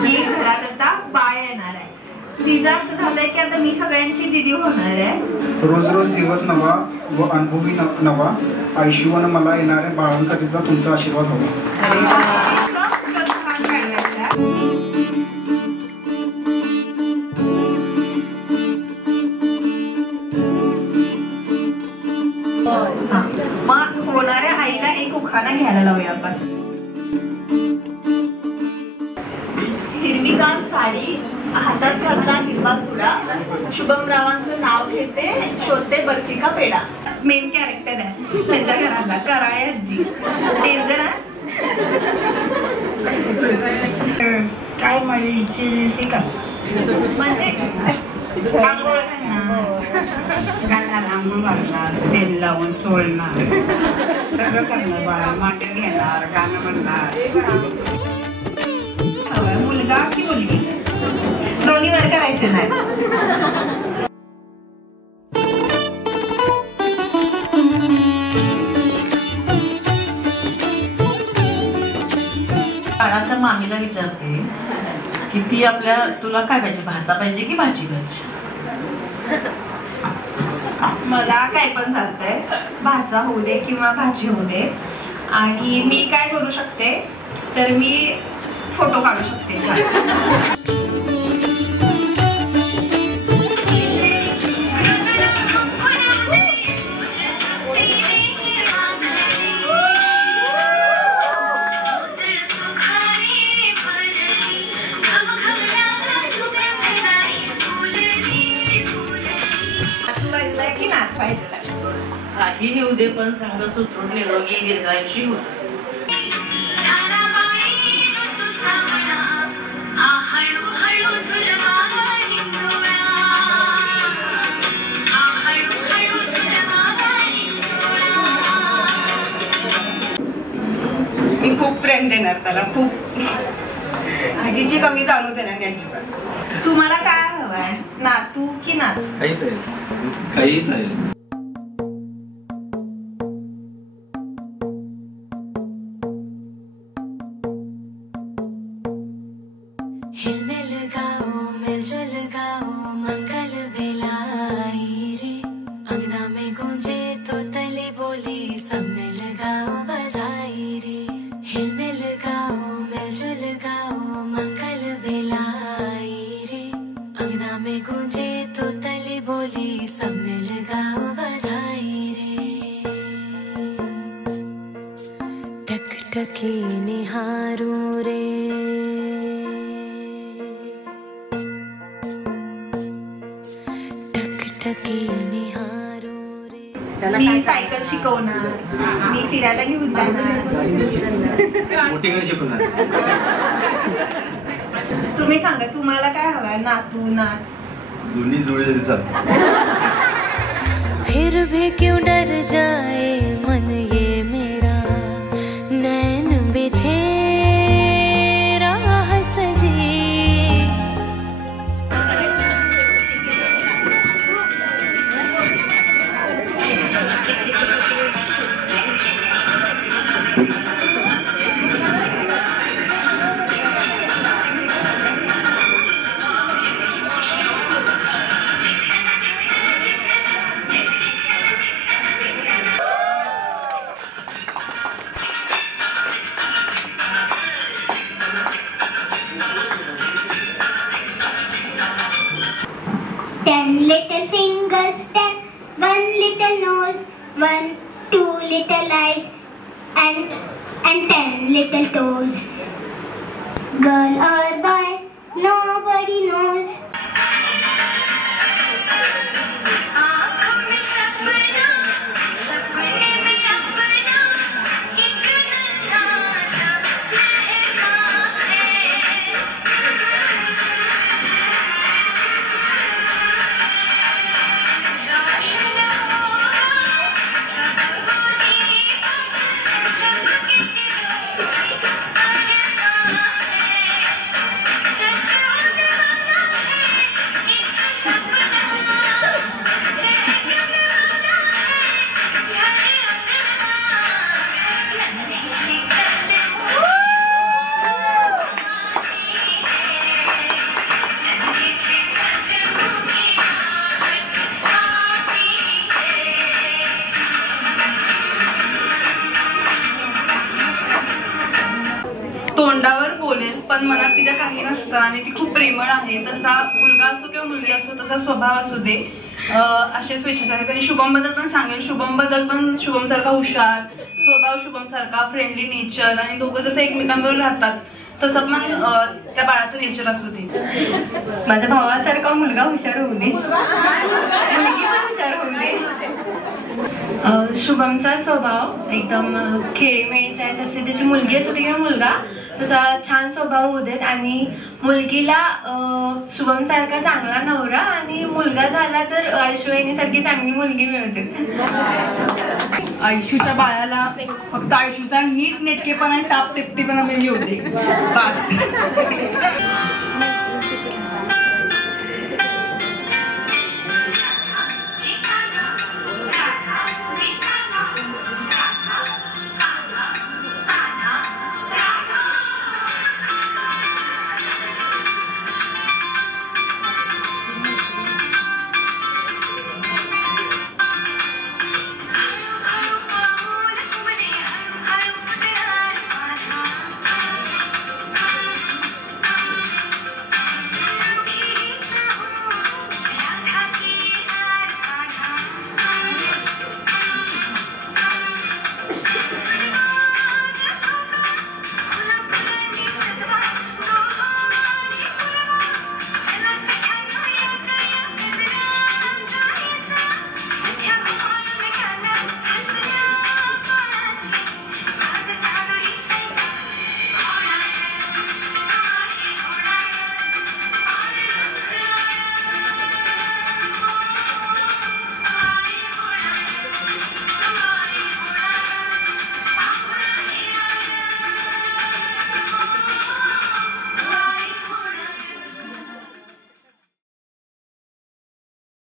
मी घरात आता बाळ येणार आहे. तिचं असं झालंय की आता मी सगळ्यांची दिदी होणार आहे. रोज रोज दिवस नवा व अनुभवी नवा. आयुष्यवान मला येणाऱ्या बाळांकरिता तुमचा आशीर्वाद हवा. मग होणाऱ्या आईला एक उखाणा घ्यायला लावूया आपण. हिरवीगार साडी हातात घालता हिरवा चुडा, शुभमरावांचं नाव घेते शोधते बर्फी का पेडा. मेन कॅरेक्टर आहे त्यांच्या घरातला कराळे आजी. डेंजर आहे. काय माझी का म्हणजे आंघोळ घालणार, आंघोळ घालणार, तेल लावून सोडणार, सगळं करणार. बाळा मांडी घेणार, गाणं म्हणणार. मुलगा की मुलगी दोन्ही वर करायचे नाही. बाळाच्या मामीला विचारते की ती तुला काय पाहिजे, भाजा पाहिजे की भाजी पाहिजे. मला काय पण चालतंय, भाजा होऊ दे किंवा भाजी होऊ दे. आणि मी काय करू शकते तर मी फोटो काढू शकते छान. काही येऊ दे पण चांगलं सुदृढ निरोगी दीर्घायुषी होत. मी खूप प्रेम देणार त्याला, खूप दिदीची कमी जाणू देणार त्यांची. तुम्हाला काय हवंय, नातू की नातू? काहीच आहे, काहीच आहे. मी सायकल शिकवणार, मी फिरायला घेऊन जाणार. तुम्ही सांगा तुम्हाला काय हवंय, नातू नात? दोन्ही जुळे जरी चालतात. फिर भी क्यों डर जाए मन ये मेरा, नैन बिछे राह सजी. Little fingers, 1 little nose, 1, 2 little eyes, and 10 little toes. Girl or boy, nobody knows. पण मनात तिच्या काही नसतं आणि ती खूप प्रेमळ आहे. तसा मुलगा असो किंवा मुलगी असो तसा स्वभाव असू दे, असेच वैशिष्ट्य आहेत. आणि शुभम बद्दल पण सांगेल, शुभम बद्दल पण शुभम सारखा हुशार स्वभाव, शुभम सारखा फ्रेंडली नेचर आणि दोघं जसं एकमेकांबरोबर राहतात तसं पण त्या बाळाचं नेचर असू दे. माझ्या भावासारखा मुलगा हुशार होऊ दे, मुलगी पण हुशार होऊ दे. शुभमचा स्वभाव एकदम खेळीमेळीचा आहे, तसे त्याची मुलगी असू दे किंवा मुलगा तसा छान स्वभाव होऊ देत. आणि मुलगीला शुभम सारखा चांगला नवरा आणि मुलगा झाला तर आयुष्यवाहिनी सारखी चांगली मुलगी मिळते. आयुष्यूच्या बाळाला फक्त आयुष्यूचा नीट नेटकेपणा आणि टाप टिपटीपणा मिळली होती बस.